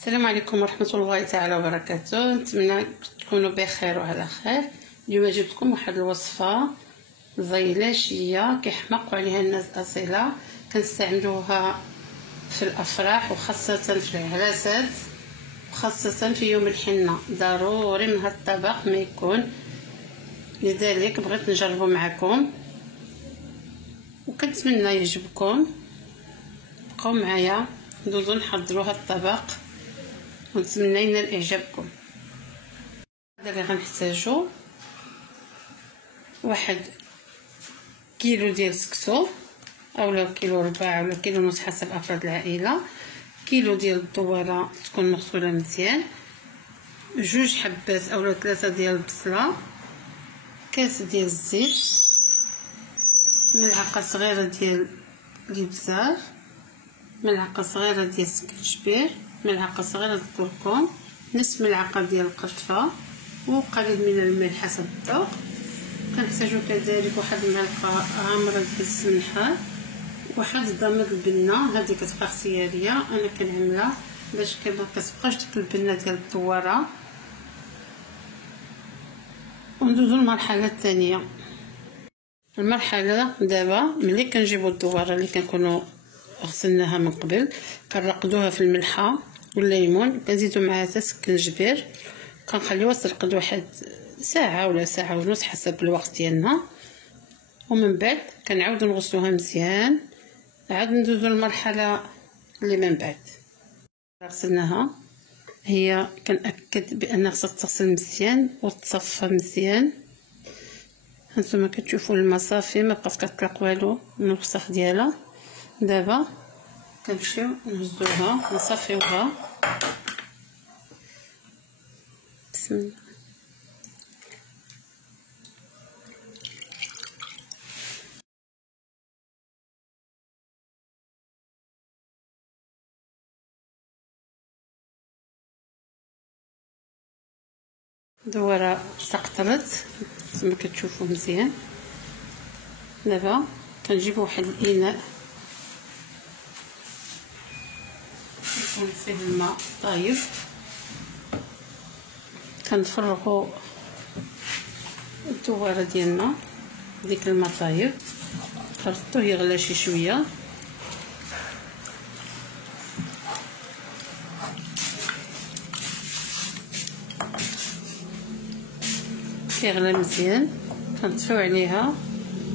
السلام عليكم ورحمة الله تعالى وبركاته. نتمنى تكونوا بخير وعلى خير. اليوم جبتكم واحد الوصفة زيلاشية كيحماقوا عليها الناس أصيلة، كنستعملوها في الأفراح وخاصة في العراسات وخاصة في يوم الحنة. ضروري من هذا الطبق ما يكون، لذلك بغيت نجربه معكم وكنتمنى يعجبكم. بقاو معايا ندوزو نحضروا هذا الطبق ونتمنى ينال اعجابكم. هذا اللي غنحتاجو: 1 كيلو ديال السكسو اولا كيلو ربع اولا كيلو نص حسب افراد العائله، كيلو ديال الدواره تكون مغسوله مزيان، 2 حبات اولا 3 ديال البصله، كاس ديال الزيت، ملعقه صغيره ديال الابزار، ملعقه صغيره ديال السكنجبير، ملعقه صغيره ديال الكركم، نصف ملعقه ديال القرفه، وقليل من الملح حسب الذوق. كنحتاجو كذلك واحد الملعقه عامره ديال السمنحه، واحد ضماد البنه، هذه كتبقى اختياريه، انا كنعملها باش ما كتبقاش ديك البنه ديال الدواره. وندوزو للمرحله الثانيه. المرحله دابا ملي كنجيبو الدواره اللي كنكونوا غسلناها من قبل، كنرقدوها في الملحه والليمون، كنزيدو معاها حتى السكنجبير، كنخليوها ترقد واحد ساعه ولا ساعه ونص حسب الوقت ديالنا، ومن بعد كنعاودو نغسلوها مزيان. عاد ندوزو للمرحله اللي من بعد. غسلناها، هي كنأكد بان خصها تغسل مزيان وتصفى مزيان. هانتوما كتشوفوا الماء صافي، ما بقات كتطلق والو من الوسخ ديالها. دابا كنمشيو نهزوها نصفيوها. بسم الله. دوره سقطرت كما كتشوفوا مزيان. دابا كنجيبو واحد الاناء يكون فيه الماء طايب، كنفرغوا الدواره ديالنا ديك الماء طايب، خلطوه يغلى شي شويه. كيغلى مزيان كنطفيو عليها،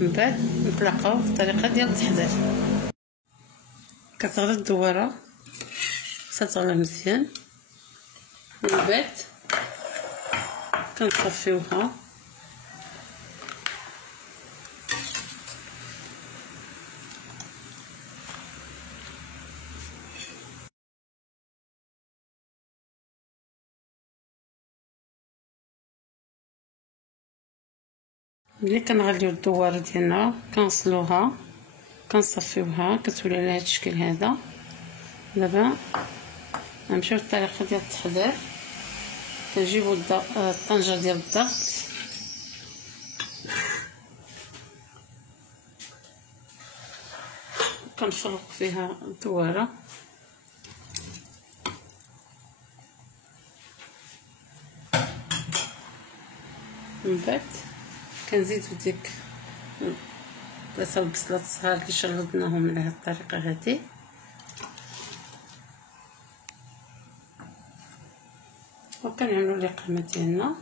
من بعد نطلقوه بالطريقه ديال التحضير. كتغلى الدواره، كتغلى مزيان، من بعد كنصفيوها. ملي كنغليو الدواره ديالنا كنغسلوها كنصفيوها، كتولي على هذا الشكل هذا. دابا غنمشيو للطريقه ديال التحضير. كنجيبو الطنجره ديال الضغط، كنفرغ فيها الدواره، من بعد كنزيدو ديك 3 البصلات الصغار اللي شردناهم على هذه الطريقه هذه. وكنعملو الاقامه ديالنا: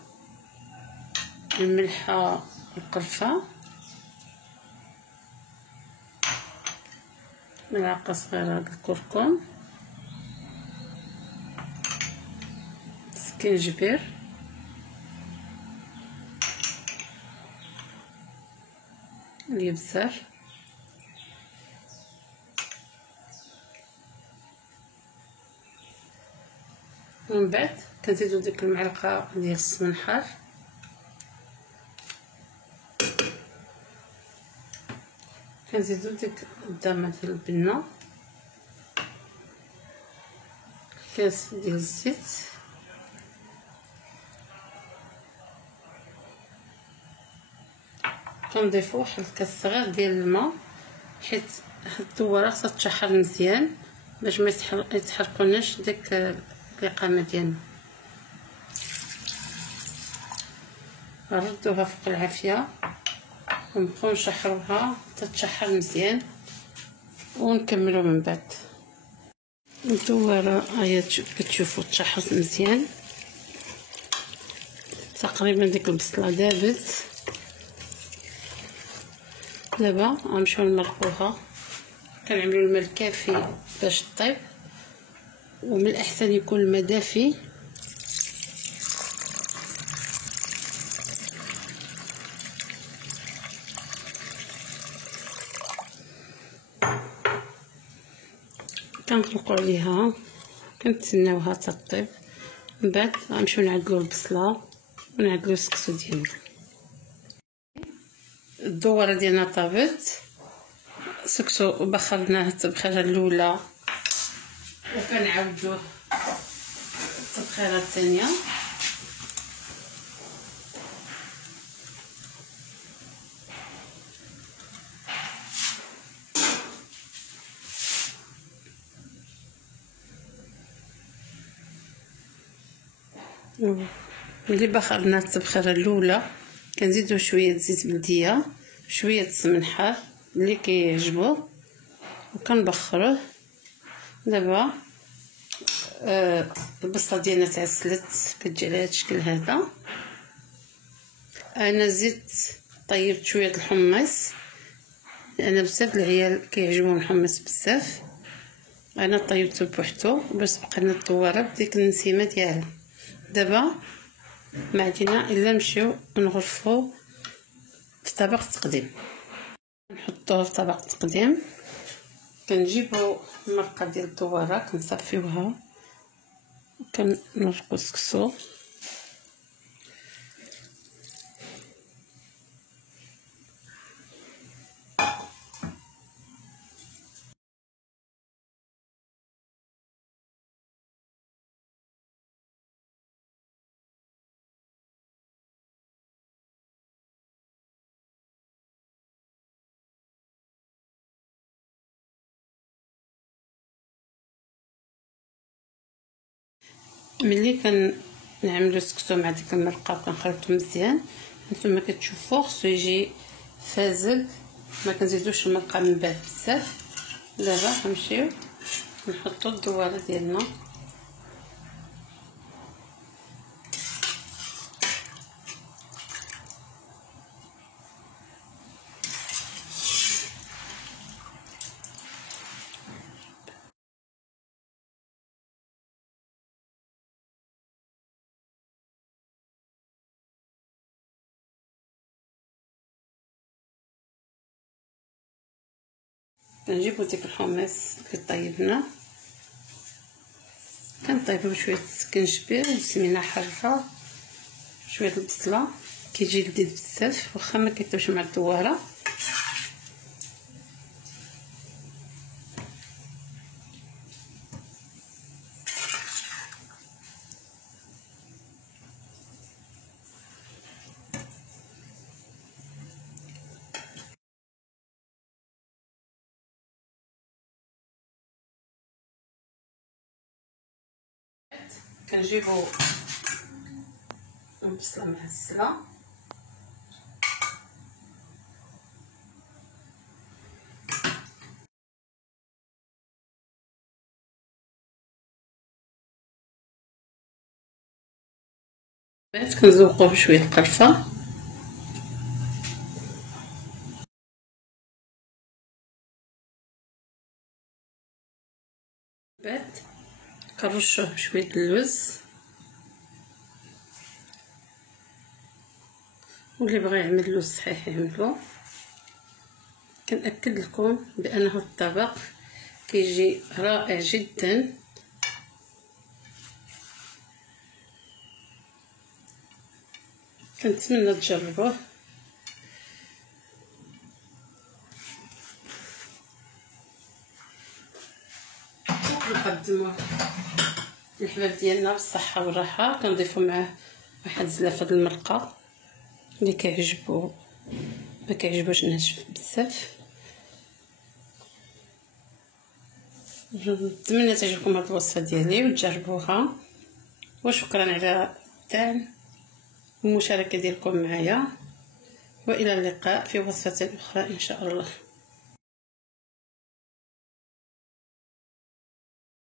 الملحه، القرفه، ملعقه صغيره د الكركم، السكنجبير، الابزار، ومن بعد كنزيدو ديك المعلقه ديال السمنحار، كنزيدو ديك الضامه ديال البنه، كاس ديال الزيت، كنضيفو واحد الكاس صغير ديال الماء، حيت الدواره خصها تشحر مزيان باش ما يتحرقوناش داك القامه ديالنا. نردوها فوق العافيه ونبقاو نشحروها حتى تشحر مزيان ونكملو من بعد. الدواره هي كتشوفوا تشحرت مزيان تقريبا. ديك البصله دابت. دابا غنمشيو نمرقوها. كنعملو الماء الكافي باش طيب، ومن الاحسن يكون الماء دافي. كنطلقوا عليها كنتسناوها تطيب. من بعد غنمشيو نعدلو البصله ونعدلو السكسو ديالنا. الدواره ديالنا طابت. سكسو بخرناه التبخيره الاولى وكنعاودوه التبخيره الثانيه. ملي بخرنا التبخيره الاولى كنزيدو شويه زيت بلديه شويه سمن حار اللي كيعجبو وكنبخروه. دابا البصله ديالنا تعسلت كتجي على هذا الشكل هذا. انا زدت طيبت شويه الحمص لان بزاف العيال كيعجبهم الحمص بزاف. انا طيبته بوحدو باش تبقى لنا الدواره بديك النسيمه ديالها. دابا ما عندنا الا نمشيو نغرفو في طبق التقديم. نحطوه في طبق التقديم. كنجيبو المرقه ديال الدواره كنصفيوها وكنرقو السكسو. ملي كنعملو السكسو مع ديك المرقه كنخلطو مزيان. نتوما كتشوفوا خصو يجي فازل، ما كنزيدوش المرقه من بعد بزاف. دابا غنمشيو نحطو الدواره ديالنا. كنجيبو ديك الحمص اللي طيبناه كنطيبو بشويه السكنجبير وسمينه حاره شويه البصله كيجي لذيذ بزاف واخا ما كيطيبش مع الدواره. كنجيبو البصله معسله كنزوقوه بشويه القرفه. بعد كنرشوه بشويه اللوز، واللي بغى يعمل اللوز صحيح يعملو. كنأكد لكم بانه الطبق كيجي رائع جدا. كنتمنى تجربوه. نقدموه للحباب ديالنا بالصحه والراحه. كنضيفوا معاه واحد زلافه د المرقه اللي كيعجبو ما كيعجبوش ناشف بزاف. نتمنى تعجبكم هاد الوصفه ديالي وتجربوها. وشكرا على الدعم والمشاركة ديالكم معايا، وإلى اللقاء في وصفة أخرى إن شاء الله.